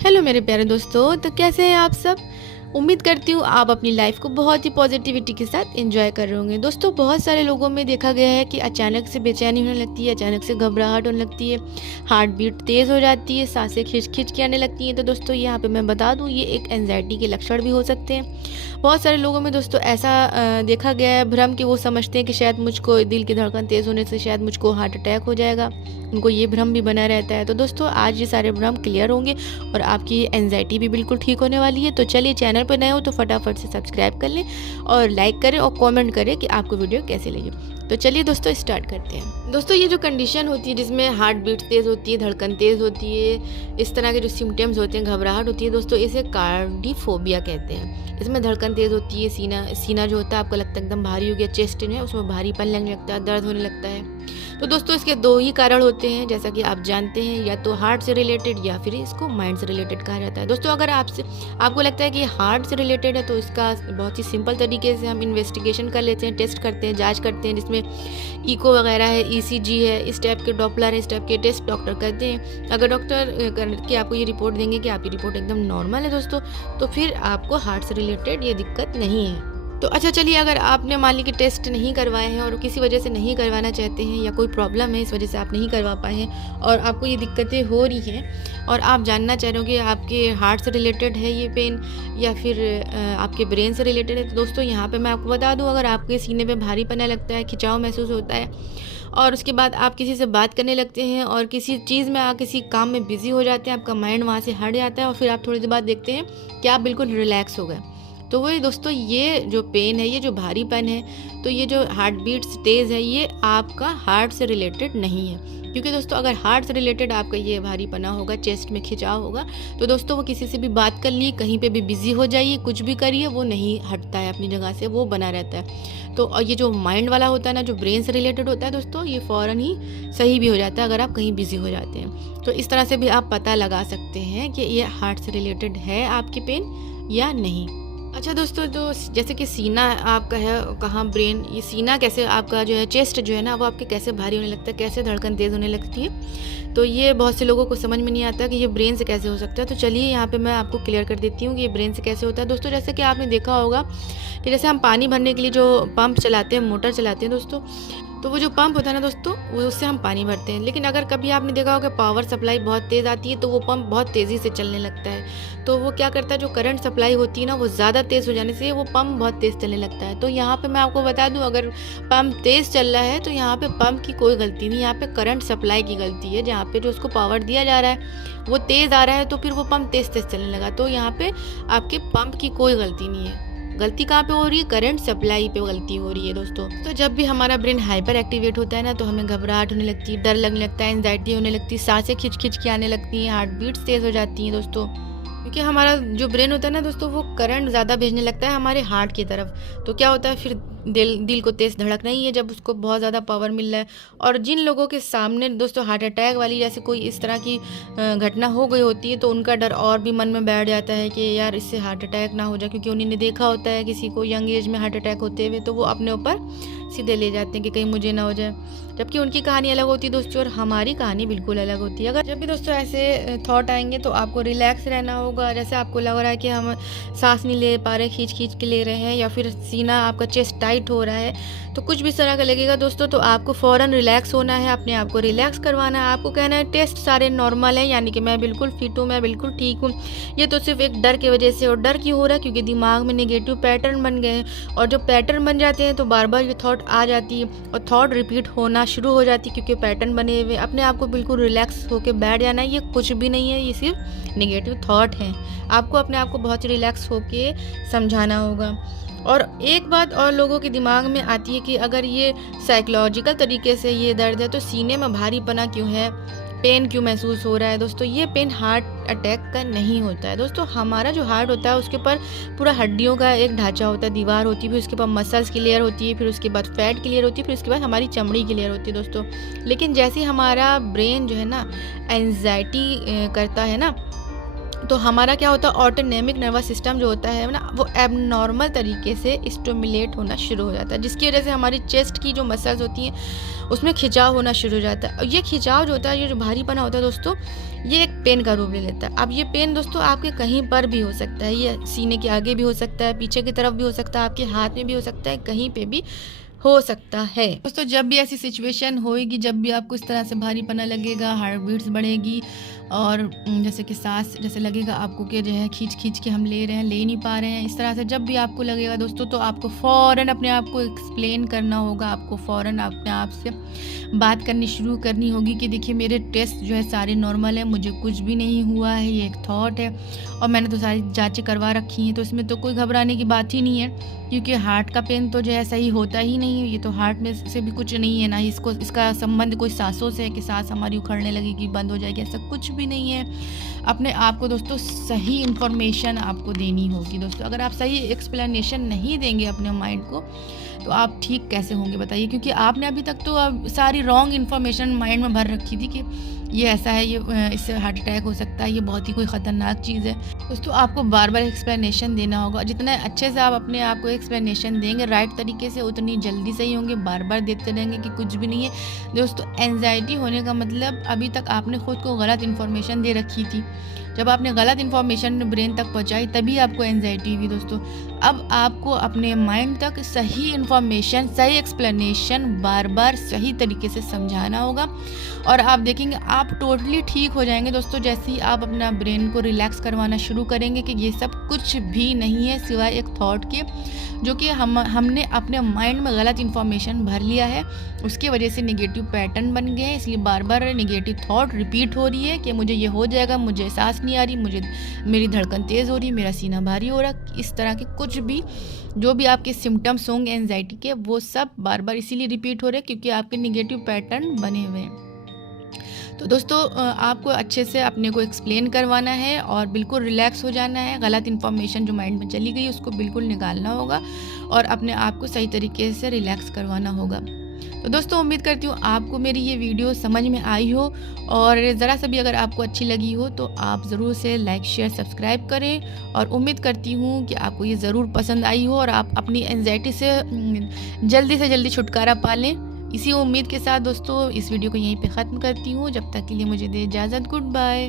Hello मेरे प्यारे दोस्तों, तो कैसे हैं आप सब। उम्मीद करती हूँ आप अपनी लाइफ को बहुत ही पॉजिटिविटी के साथ एंजॉय कर रहे होंगे। दोस्तों, बहुत सारे लोगों में देखा गया है कि अचानक से बेचैनी होने लगती है, अचानक से घबराहट होने लगती है, हार्ट बीट तेज़ हो जाती है, सांसें खिंच खिंच के आने लगती हैं। तो दोस्तों, यहाँ पे मैं बता दूँ, ये एक एंजाइटी के लक्षण भी हो सकते हैं। बहुत सारे लोगों में दोस्तों ऐसा देखा गया है भ्रम कि वो समझते हैं कि शायद मुझको दिल की धड़कन तेज़ होने से शायद मुझको हार्ट अटैक हो जाएगा। उनको ये भ्रम भी बना रहता है। तो दोस्तों, आज ये सारे भ्रम क्लियर होंगे और आपकी एंजाइटी भी बिल्कुल ठीक होने वाली है। तो चलिए, चैनल पर नए हो तो फटाफट से सब्सक्राइब कर लें और लाइक करें और कमेंट करें कि आपको वीडियो कैसे लगी। तो चलिए दोस्तों, स्टार्ट करते हैं। दोस्तों, ये जो कंडीशन होती है जिसमें हार्ट बीट तेज़ होती है, धड़कन तेज़ होती है, इस तरह के जो सिम्टम्स होते हैं, घबराहट होती है दोस्तों, इसे कार्डियोफोबिया कहते हैं। इसमें धड़कन तेज़ होती है, सीना जो होता है आपको लगता है एकदम भारी हो गया, चेस्ट है उसमें भारीपन लगने लगता है, दर्द होने लगता है। तो दोस्तों, इसके दो ही कारण होते हैं, जैसा कि आप जानते हैं, या तो हार्ट से रिलेटेड या फिर इसको माइंड से रिलेटेड कहा जाता है। दोस्तों, अगर आपको लगता है कि हार्ट से रिलेटेड है तो इसका बहुत ही सिंपल तरीके से हम इन्वेस्टिगेशन कर लेते हैं, टेस्ट करते हैं, जांच करते हैं, जिसमें इको वगैरह है, ईसीजी है, इस टाइप के डॉपलर है, इस टाइप के टेस्ट डॉक्टर करते हैं। अगर डॉक्टर करके आपको ये रिपोर्ट देंगे कि आपकी रिपोर्ट एकदम नॉर्मल है दोस्तों, तो फिर आपको हार्ट से रिलेटेड ये दिक्कत नहीं है। तो अच्छा, चलिए, अगर आपने मान ली कि टेस्ट नहीं करवाए हैं और किसी वजह से नहीं करवाना चाहते हैं या कोई प्रॉब्लम है इस वजह से आप नहीं करवा पाए हैं और आपको ये दिक्कतें हो रही हैं और आप जानना चाह रहे हो कि आपके हार्ट से रिलेटेड है ये पेन या फिर आपके ब्रेन से रिलेटेड है, तो दोस्तों यहाँ पे मैं आपको बता दूँ, अगर आपके सीने पे भारीपन लगता है, खिंचाव महसूस होता है और उसके बाद आप किसी से बात करने लगते हैं और किसी चीज़ में किसी काम में बिजी हो जाते हैं, आपका माइंड वहाँ से हट जाता है और फिर आप थोड़ी देर बाद देखते हैं कि आप बिल्कुल रिलैक्स हो गए, तो वही दोस्तों, ये जो पेन है, ये जो भारीपन है, तो ये जो हार्ट बीट्स तेज़ है, ये आपका हार्ट से रिलेटेड नहीं है। क्योंकि दोस्तों, अगर हार्ट से रिलेटेड आपका ये भारीपना होगा, चेस्ट में खिंचाव होगा, तो दोस्तों वो किसी से भी बात कर लिए, कहीं पे भी बिजी हो जाइए, कुछ भी करिए, वो नहीं हटता है अपनी जगह से, वो बना रहता है। तो और ये जो माइंड वाला होता है ना, जो ब्रेन से रिलेटेड होता है दोस्तों, ये फ़ौरन ही सही भी हो जाता है अगर आप कहीं बिजी हो जाते हैं। तो इस तरह से भी आप पता लगा सकते हैं कि ये हार्ट से रिलेटेड है आपकी पेन या नहीं। अच्छा दोस्तों, तो जैसे कि सीना आपका है, कहाँ ब्रेन, ये सीना कैसे आपका जो है, चेस्ट जो है ना, वो आपके कैसे भारी होने लगता है, कैसे धड़कन तेज़ होने लगती है, तो ये बहुत से लोगों को समझ में नहीं आता कि ये ब्रेन से कैसे हो सकता है। तो चलिए, यहाँ पे मैं आपको क्लियर कर देती हूँ कि ये ब्रेन से कैसे होता है। दोस्तों, जैसे कि आपने देखा होगा कि जैसे हम पानी भरने के लिए जो पंप चलाते हैं, मोटर चलाते हैं दोस्तों, तो वो जो पंप होता है ना दोस्तों, वो उससे हम पानी भरते हैं। लेकिन अगर कभी आपने देखा होगा पावर सप्लाई बहुत तेज़ आती है तो वो पंप बहुत तेज़ी से चलने लगता है, तो वो क्या करता है, जो करंट सप्लाई होती है ना, वो ज़्यादा तेज़ हो जाने से वो पंप बहुत तेज़ चलने लगता है। तो यहाँ पे मैं आपको बता दूँ, अगर पंप तेज़ चल रहा है तो यहाँ पे पंप की कोई गलती नहीं, यहाँ पे करंट सप्लाई की गलती है। जहाँ पे जो उसको पावर दिया जा रहा है वो तेज़ आ रहा है, तो फिर वो पंप तेज़ तेज़ चलने लगा, तो यहाँ पे आपके पंप की कोई गलती नहीं है। गलती कहाँ पे हो रही है, करंट सप्लाई पे गलती हो रही है दोस्तों। तो जब भी हमारा ब्रेन हाइपर एक्टिवेट होता है ना, तो हमें घबराहट होने लगती है, डर लगने लगता है, एंजाइटी होने लगती है, सांसें खिंच खिंच के आने लगती हैं, हार्ट बीट्स तेज़ हो जाती हैं दोस्तों। क्योंकि हमारा जो ब्रेन होता है ना दोस्तों, वो करंट ज़्यादा भेजने लगता है हमारे हार्ट की तरफ, तो क्या होता है, फिर दिल को तेज़ धड़क नहीं है जब उसको बहुत ज़्यादा पावर मिल रहा है। और जिन लोगों के सामने दोस्तों हार्ट अटैक वाली जैसे कोई इस तरह की घटना हो गई होती है, तो उनका डर और भी मन में बैठ जाता है कि यार इससे हार्ट अटैक ना हो जाए, क्योंकि उन्होंने देखा होता है किसी को यंग एज में हार्ट अटैक होते हुए, तो वो अपने ऊपर सीधे ले जाते हैं कि कहीं मुझे ना हो जाए। जबकि उनकी कहानी अलग होती है दोस्तों और हमारी कहानी बिल्कुल अलग होती है। अगर जब भी दोस्तों ऐसे थॉट आएंगे तो आपको रिलैक्स रहना होगा। जैसे आपको लग रहा है कि हम सांस नहीं ले पा रहे, खींच खींच के ले रहे हैं, या फिर सीना आपका चेस्ट टाइट हो रहा है, तो कुछ भी इस तरह का लगेगा दोस्तों, तो आपको फ़ौरन रिलैक्स होना है, अपने आप को रिलैक्स करवाना है। आपको कहना है टेस्ट सारे नॉर्मल हैं, यानी कि मैं बिल्कुल फिट हूँ, मैं बिल्कुल ठीक हूँ, ये तो सिर्फ एक डर की वजह से। और डर क्यों हो रहा है, क्योंकि दिमाग में नेगेटिव पैटर्न बन गए हैं, और जो पैटर्न बन जाते हैं तो बार बार ये थॉट आ जाती है और थॉट रिपीट होना शुरू हो जाती है, क्योंकि पैटर्न बने हुए। अपने आप को बिल्कुल रिलैक्स होकर बैठ जाना है, ये कुछ भी नहीं है, ये सिर्फ नेगेटिव थॉट हैं। आपको अपने आप को बहुत रिलैक्स होकर समझाना होगा। और एक बात और लोगों के दिमाग में आती है कि अगर ये साइकोलॉजिकल तरीके से ये दर्द है तो सीने में भारीपना क्यों है, पेन क्यों महसूस हो रहा है। दोस्तों, ये पेन हार्ट अटैक का नहीं होता है दोस्तों। हमारा जो हार्ट होता है उसके ऊपर पूरा हड्डियों का एक ढांचा होता है, दीवार होती है, फिर उसके बाद मसल्स की लेयर होती है, फिर उसके बाद फैट की लेयर होती है, फिर उसके बाद हमारी चमड़ी की लेयर होती है दोस्तों। लेकिन जैसे हमारा ब्रेन जो है ना एंजाइटी करता है ना, तो हमारा क्या होता है, ऑटोनॉमिक नर्वस सिस्टम जो होता है ना, वो एबनॉर्मल तरीके से स्टिमुलेट होना शुरू हो जाता है, जिसकी वजह से हमारी चेस्ट की जो मसल्स होती हैं उसमें खिंचाव होना शुरू हो जाता है। और ये खिंचाव जो होता है, ये जो भारीपना होता है दोस्तों, ये एक पेन का रूप ले लेता है। अब ये पेन दोस्तों आपके कहीं पर भी हो सकता है, ये सीने के आगे भी हो सकता है, पीछे की तरफ भी हो सकता है, आपके हाथ में भी हो सकता है, कहीं पे भी हो सकता है। दोस्तों जब भी ऐसी सिचुएशन होएगी, जब भी आपको इस तरह से भारीपना लगेगा, हार्ट बीट्स बढ़ेगी और जैसे कि सांस जैसे लगेगा आपको कि जो है खींच खींच के हम ले रहे हैं, ले नहीं पा रहे हैं, इस तरह से जब भी आपको लगेगा दोस्तों, तो आपको फ़ौरन अपने आप को एक्सप्लेन करना होगा। आपको फ़ौरन अपने आप से बात करनी शुरू करनी होगी कि देखिए मेरे टेस्ट जो है सारे नॉर्मल है, मुझे कुछ भी नहीं हुआ है, ये एक थॉट है और मैंने तो सारी जांचें करवा रखी हैं, तो इसमें तो कोई घबराने की बात ही नहीं है, क्योंकि हार्ट का पेन तो जो है सही होता ही नहीं है। ये तो हार्ट में से भी कुछ नहीं है, ना ही इसका संबंध कोई सांसों से है कि सांस हमारी उखड़ने लगेगी, बंद हो जाएगी, ऐसा कुछ भी नहीं है। अपने आप को दोस्तों सही इन्फॉर्मेशन आपको देनी होगी। दोस्तों अगर आप सही एक्सप्लेनेशन नहीं देंगे अपने माइंड को, तो आप ठीक कैसे होंगे बताइए, क्योंकि आपने अभी तक तो सारी रॉन्ग इन्फॉर्मेशन माइंड में भर रखी थी कि ये ऐसा है, ये इससे हार्ट अटैक हो सकता है, ये बहुत ही कोई ख़तरनाक चीज़ है। दोस्तों आपको बार बार एक्सप्लेनेशन देना होगा। जितने अच्छे से आप अपने आप को एक्सप्लेनेशन देंगे राइट तरीके से, उतनी जल्दी सही होंगे। बार बार देते रहेंगे कि कुछ भी नहीं है। दोस्तों एंजाइटी होने का मतलब अभी तक आपने खुद को गलत इन्फॉर्मेशन दे रखी थी। जब आपने गलत इन्फॉर्मेशन ब्रेन तक पहुंचाई तभी आपको एंजाइटी हुई। दोस्तों अब आपको अपने माइंड तक सही इन्फॉर्मेशन, सही एक्सप्लेनेशन बार बार सही तरीके से समझाना होगा और आप देखेंगे आप टोटली ठीक हो जाएंगे। दोस्तों जैसे ही आप अपना ब्रेन को रिलैक्स करवाना शुरू करेंगे कि ये सब कुछ भी नहीं है सिवाय एक थॉट के, जो कि हमने अपने माइंड में गलत इन्फॉर्मेशन भर लिया है, उसकी वजह से नेगेटिव पैटर्न बन गए हैं, इसलिए बार बार नेगेटिव थॉट रिपीट हो रही है कि मुझे ये हो जाएगा, मुझे सांस नहीं आ रही, मुझे मेरी धड़कन तेज़ हो रही, मेरा सीना भारी हो रहा। इस तरह के कुछ भी जो भी आपके सिम्टम्स होंगे एंजाइटी के, वो सब बार बार इसीलिए रिपीट हो रहे हैं क्योंकि आपके नेगेटिव पैटर्न बने हुए हैं। तो दोस्तों आपको अच्छे से अपने को एक्सप्लेन करवाना है और बिल्कुल रिलैक्स हो जाना है। गलत इन्फॉर्मेशन जो माइंड में चली गई उसको बिल्कुल निकालना होगा और अपने आप को सही तरीके से रिलैक्स करवाना होगा। तो दोस्तों उम्मीद करती हूँ आपको मेरी ये वीडियो समझ में आई हो और ज़रा सा भी अगर आपको अच्छी लगी हो तो आप ज़रूर से लाइक शेयर सब्सक्राइब करें और उम्मीद करती हूँ कि आपको ये ज़रूर पसंद आई हो और आप अपनी एंजाइटी से जल्दी से जल्दी छुटकारा पा लें। इसी उम्मीद के साथ दोस्तों इस वीडियो को यहीं पे ख़त्म करती हूँ। जब तक के लिए मुझे दे इजाज़त, गुड बाय।